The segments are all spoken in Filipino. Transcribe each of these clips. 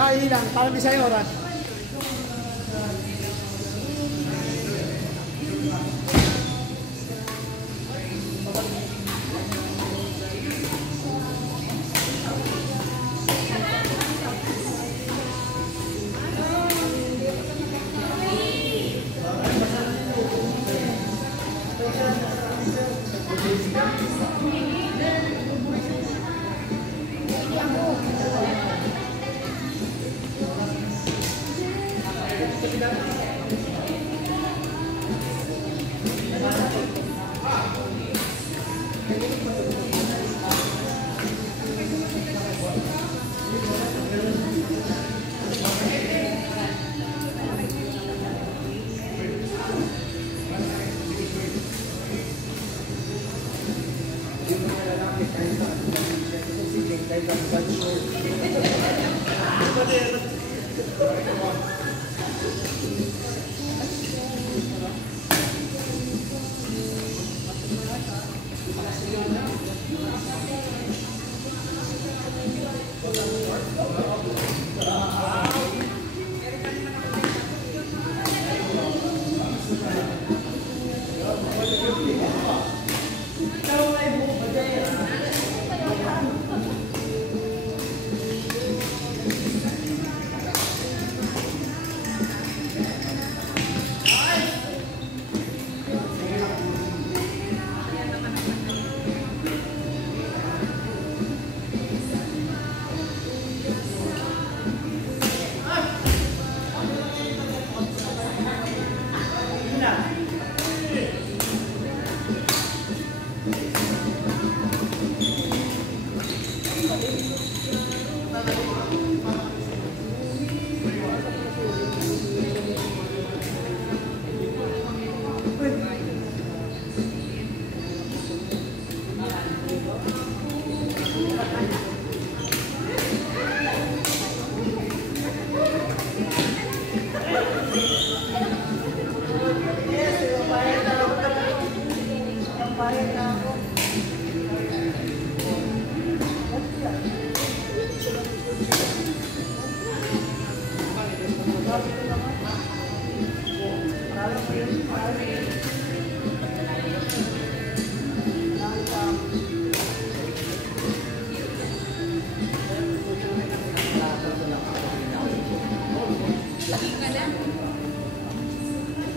Nakailang, parang di sa'yo oras.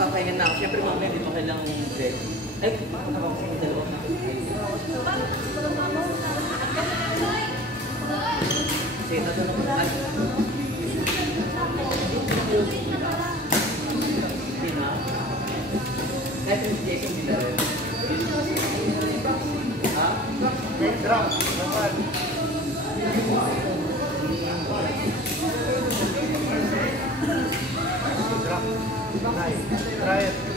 Kakain na ako. Siyempre mamaya, di ba kailangan yung bread? Ay, ako ko yung dalawa. Kasi ito na naman. Hindi na. Kahit yung Jason dila rin. Ha? Break drop. Naman. Try it.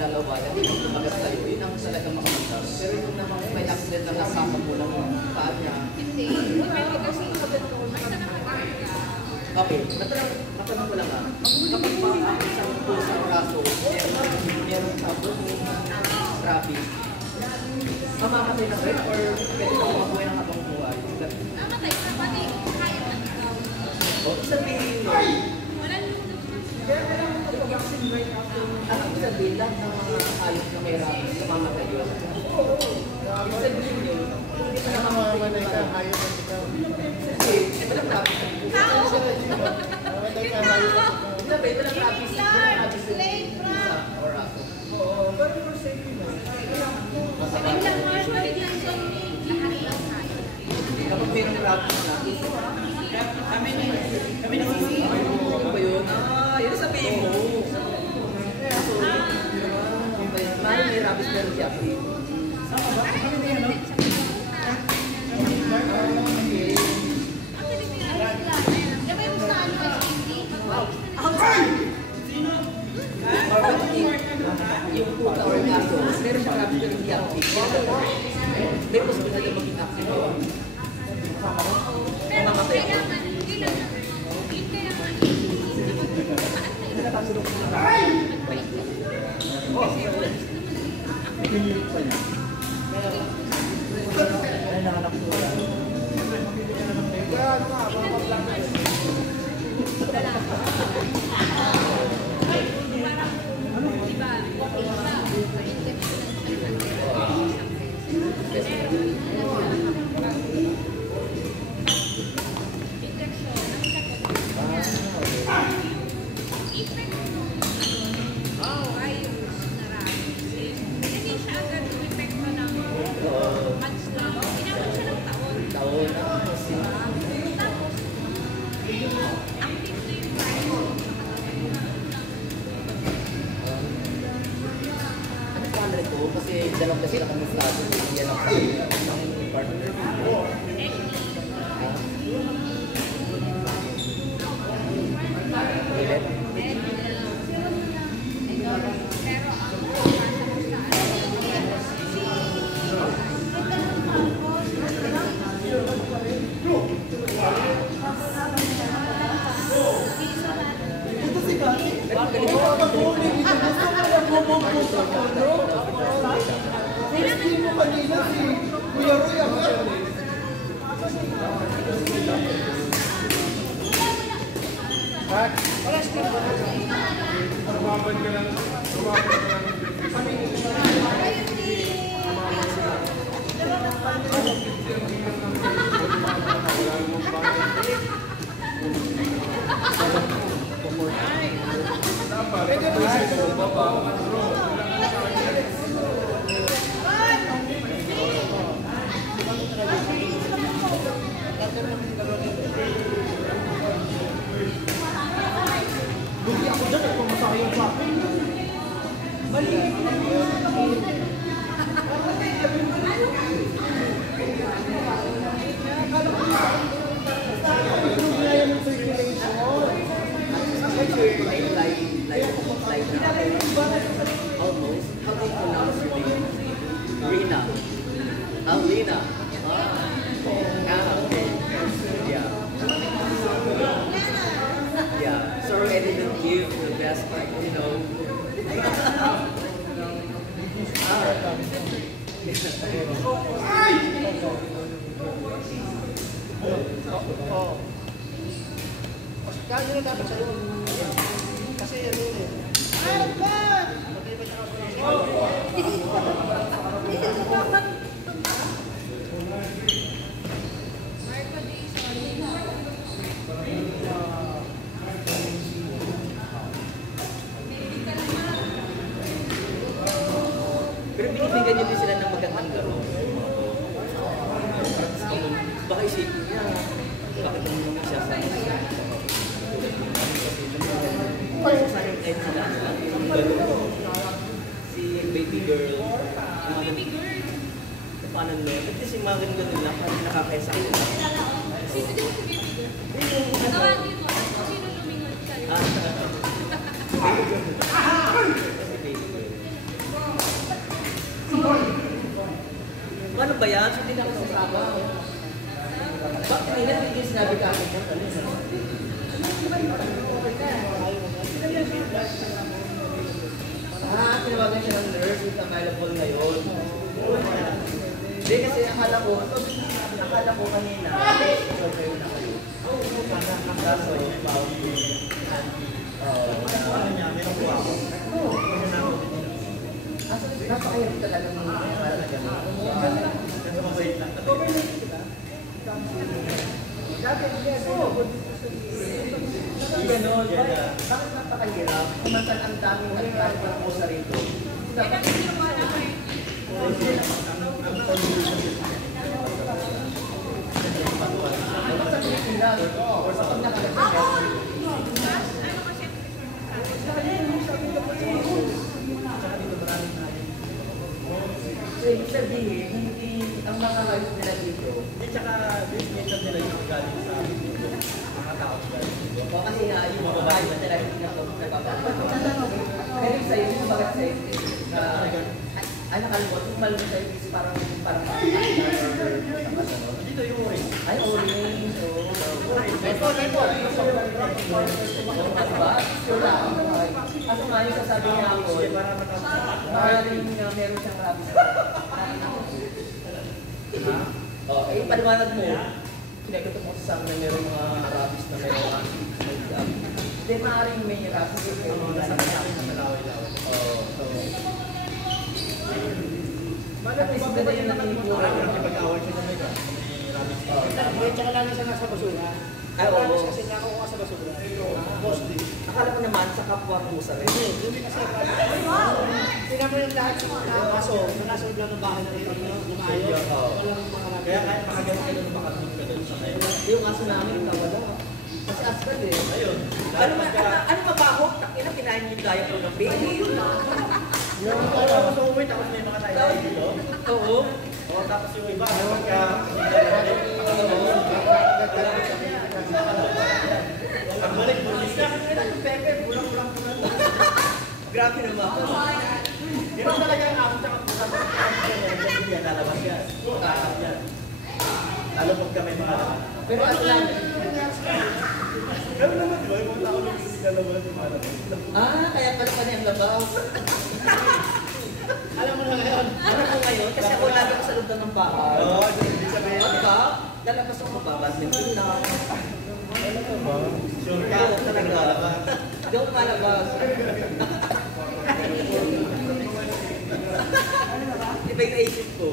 naglalawayan, hindi mo lumagas tayo, yun ang talagang makamandas. Pero yung naman may accident na nasama mo lang paan niya. Hindi. Depende kasi basta nakakita. Okay, natanong ko lang kapag pa isang pusang kaso, meron tapos yung traffic, mamamatay na rin or pwede na mabuhay ng habang buhay? Mamatay na, pati kaya na ikaw. O, sabihin mo, Wala nung ang ibig sabihin lahat ng mga hayop na may rabies, mamamatay yun. Ibig sabihin yun, hindi pa namamatay ka, hayop na ikaw. Hindi, walang rabies. tao! Ibig ba? Walang rabies. Walang rabies sa pusa or aso. Oo, pero for safety mo. Kapag mayroong rabies na, Kami ni Sisi. ano ba yun? Yun sabihin mo. Maro may rabies pero siya free. Yung puta or aso, meron siyang rabies pero hindi active. May possibility na maging active yun. Mamamatay ko. Kasi dalawang kasi nakamustado. Yan ang partner. Ulit. Hindi mo kanina si Kuya Roy ako. Lumabad ka lang. Buti ako dyan, kung masayang sa akin. Maliit na Almost. How do you pronounce your name? Rina. Rina. Okay. Yeah. Yeah. Sorry I didn't give the best part, you know. kaya nyo na dapat sa'yo. Kasi ano yun eh. Pero binibigyan niyo din sila ng magandang laro. Baka isipin niya, bakit naman siya sa sayang kahit sila. Si baby girl. Baby girl? Paano no? Kasi si mga ganun lang, kasi nakakaisa ko. Sino din si baby girl? Tawagin mo, sino lumingon sa'yo? Baby girl. Kasi baby girl. Paano ba yan? Hindi na ako sasama. Bakit hindi sinabi ka ako dyan? Tinawagan siya ng nurse, it's available ngayon. Hindi kasi akala ko kanina, survey na kayo. Kaso, napakahirap talaga ng para na gano'n. Dati, yes, yun. Bakit napakahirap? Kumantan ang daming halikan para po sa rito. Dapat sa Pilipinas, or sa pagnakalagay. So, ibig sabihin, hindi ang mga hayop nila dito. Hindi, tsaka destination nila yung galing sa mga tao galing dito. O kasi nga, yung mga hayop nila hindi na ito. Pero yung sa'yo, yung bagat sa'yo, ay nakalimot, yung malong sa'yo is parang Dito yung orange. ay, orange. Diba? Sure lang. Kaso nga yung sasabi niya ako, maaaring meron siyang rabies. Oh, eh, paliwanag mo. Kinagto mo sa amin na meron mga rabies na meron mga hindi, maaaring may rabies. Nasa akin na malaway-laway. So, at least ganda yung natinipura. Parang nakipag-awal siya sa mega. Tsaka lagi siya nasa basura. Ay, oo. Rabies kasi nakukuha sa basura. Mostly. Akala ko naman sa kapwa pusa rin. Hindi kasi tingnan mo yung lahat ng mga aso. Mga aso lang ng bahay na rin. Lumayo. Walang mga rabies. Kaya kahit makagalit ka doon, makatulog ka doon sa mega. Yung aso namin, nawala. Kasi aspal eh. Ayun. Ano mabaho? Takina, kinain niyo tayo ng gabi. Yung tapos umuwi, tapos may mga tayo dito. Oo. O tapos yung iba, pagka ang balik, bulis na. Pepe, bulang-bulang. Grabe naman ako. Yun talaga ang aso tsaka pusa. Hindi yan, lalabas yan. Tatak yan. Lalo pagka may mga laman. Pero ano lang? Pero naman, di ba? Yung mga tao nung lalabas yung mga laman. Kaya pala pa niyang labaw. Alam mo na ngayon. Ano ko ngayon? Kasi ako lagi ko sa loob ng bahay. Oo, hindi sabihin. O diba? Lalabas ako badminton lang. Sure ka, Oo, talaga. lalabas. Hindi ako malabas. Di ba yung naisip ko?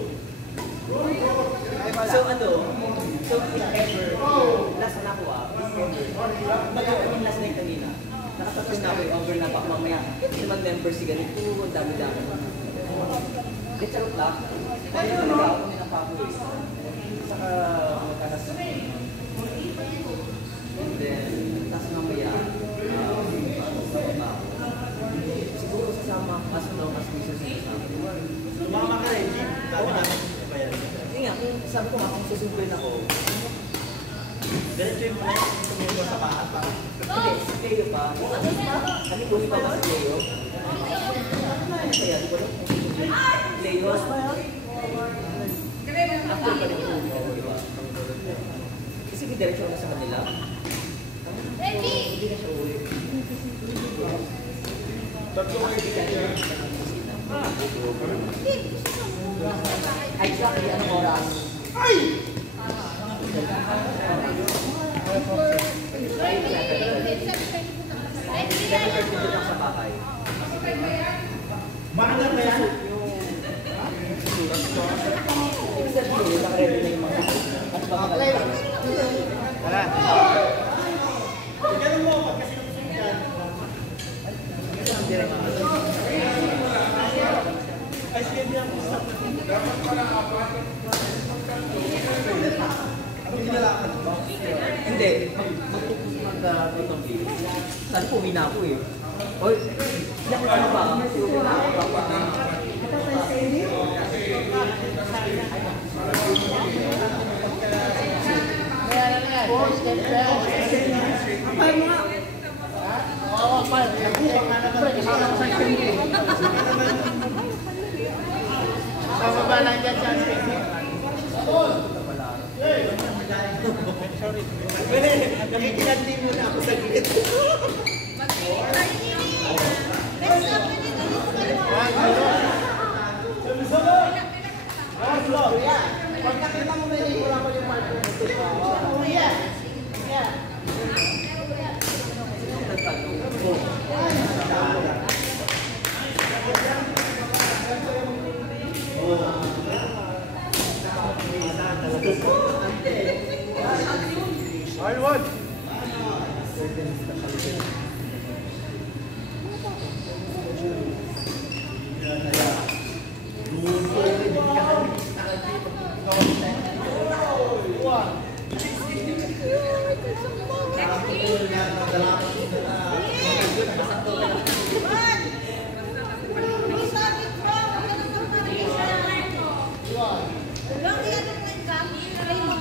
So ano? So if ever, last na ako mag-open last night kanina. Nakatapos na ako yung over na baka mamaya. Hindi naman member si ganito, ang dami-dami. Di charot lang. Kaya talaga ako minapako eh. Saka magkanas. And then, tapos mamaya, siguro sasama, kaso daw mas may sasama. Tumama ka rin, Jeep. Dami namin bayan. Hindi nga, kung sabi ko nga, kung susunduin ako, Diretso yung mga tumulong sa pahat pa. hindi, si Cleo pa. Kami kung pa ba si Cleo? Ano kaya, di ba lang? Cleo? After pa rin kung di ba? Kasi diretso ako sa kanila. Hindi na siya uwi. Ay, exactly, anong oras? Dito lang sa bahay. Maalam na yan. Ibig sabihin, nakaready na yung mga at baka Tara. Ganun mo, pag kasi naman yan. Ay, sige niya. Ano ginalakan mo? hindi, magtupos mag-tutong video. Sabi ko, uwi na ako eh. Oy, hindi ako ano ba? Uwi na ako ba? Oo, pal. Sama ba lang dyan sa Nakikinandi muna ako sa gilid. Pag nakita mo may libro ako yung part mo. Oh, yeah. Yeah. Alwan! Lang, di ano ng gamit. Try mo